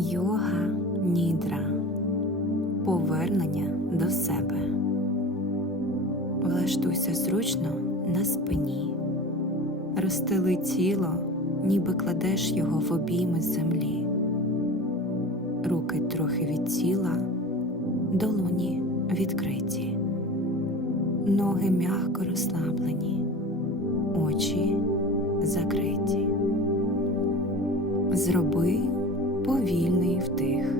Йога нідра. Повернення до себе. Влаштуйся зручно на спині. Розстели тіло, ніби кладеш його в обійми землі. Руки трохи від тіла, долоні відкриті, ноги м'яко розслаблені, очі закриті. Зроби повільний вдих.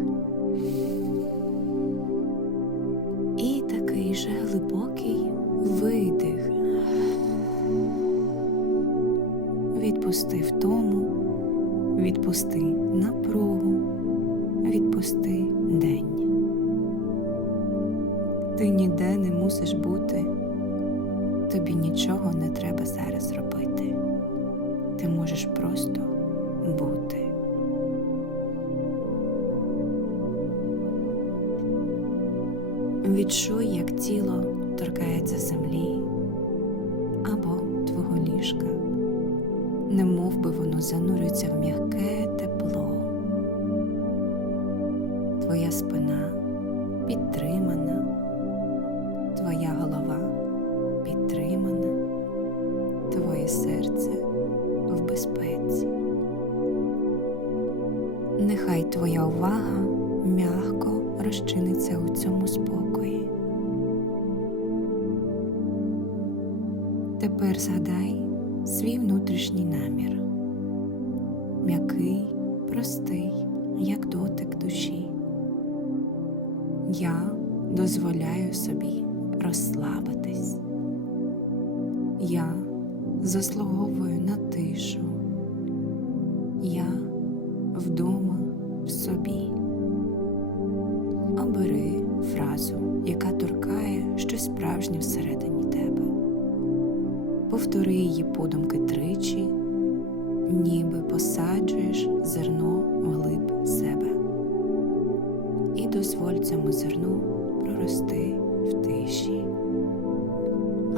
І такий же глибокий видих. Відпусти втому, відпусти напругу, відпусти день. Ти ніде не мусиш бути, тобі нічого не треба зараз робити. Ти можеш просто бути. Відчуй, як тіло торкається землі або твого ліжка, немов би воно занурюється в м'яке тепло. Твоя спина підтримана, твоя голова підтримана, твоє серце в безпеці. Нехай твоя увага м'яко розчиниться у цьому спокої. Тепер згадай свій внутрішній намір, м'який, простий, як дотик душі. Я дозволяю собі розслабитись. Я заслуговую на тишу. Я вдома в собі. Обери фразу, яка торкає щось справжнє всередині тебе. Повтори її подумки тричі, ніби посаджуєш зерно вглиб себе. І дозволь цьому зерну прорости в тиші.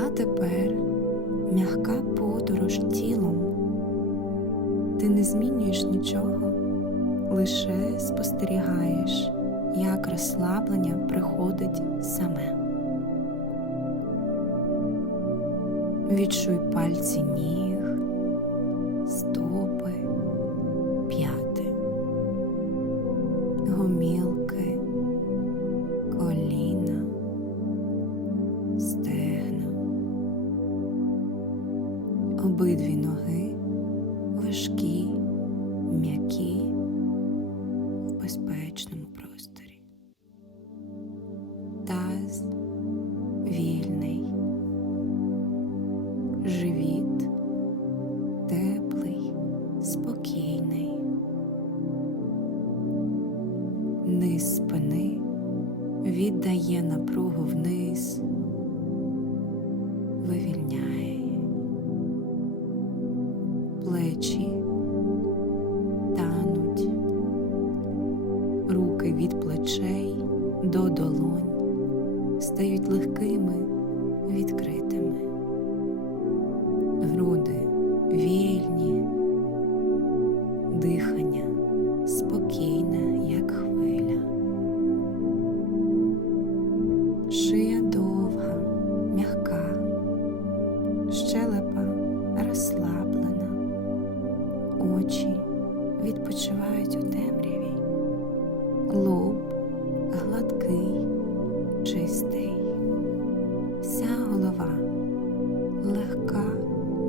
А тепер м'яка подорож тілом. Ти не змінюєш нічого, лише спостерігаєш, як розслаблення приходить саме. Відчуй пальці ніг, стопи, Таз вільний, живіт теплий, спокійний, низ спини віддає напругу вниз, вивільняє стають легкими, відкритими, груди вільні, дихання спокійне, як хвиля. Шия чистий, вся голова легка,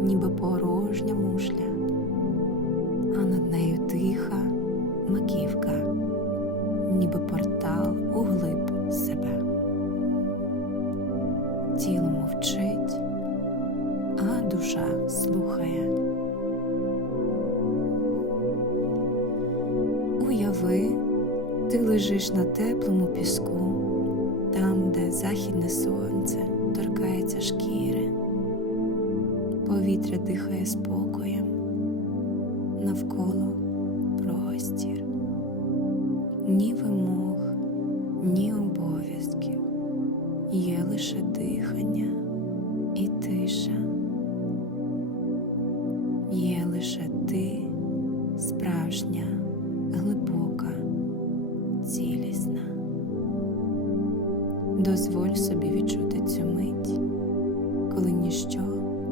ніби порожня мушля, а над нею тиха маківка, ніби портал углиб себе. Тіло мовчить, а душа слухає. Уяви, ти лежиш на теплому піску, де західне сонце торкається шкіри, повітря дихає спокоєм, навколо простір, ні вимог, ні обов'язків, є лише дихання і тиша. Є лише ти, справжня,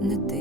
не тисне,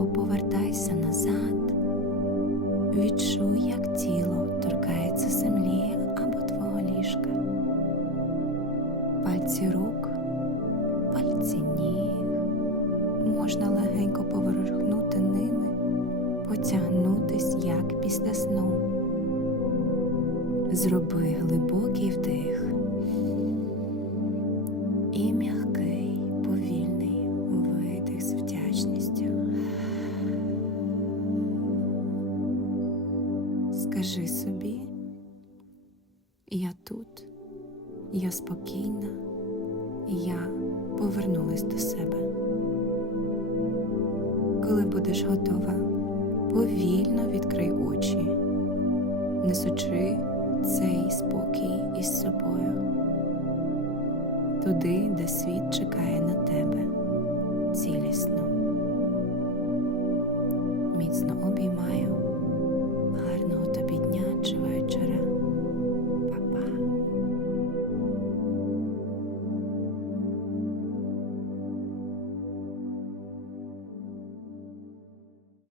Поступово повертайся назад, відчуй, як тіло торкається землі або твого ліжка, пальці рук, пальці ніг, можна легенько поворухнути ними, потягнутись, як після сну. Зроби глибокий вдих Скажи собі, я тут, я спокійна, я повернулась до себе. Коли будеш готова, повільно відкрий очі, несучи цей спокій із собою туди, де світ чекає на тебе цілісно.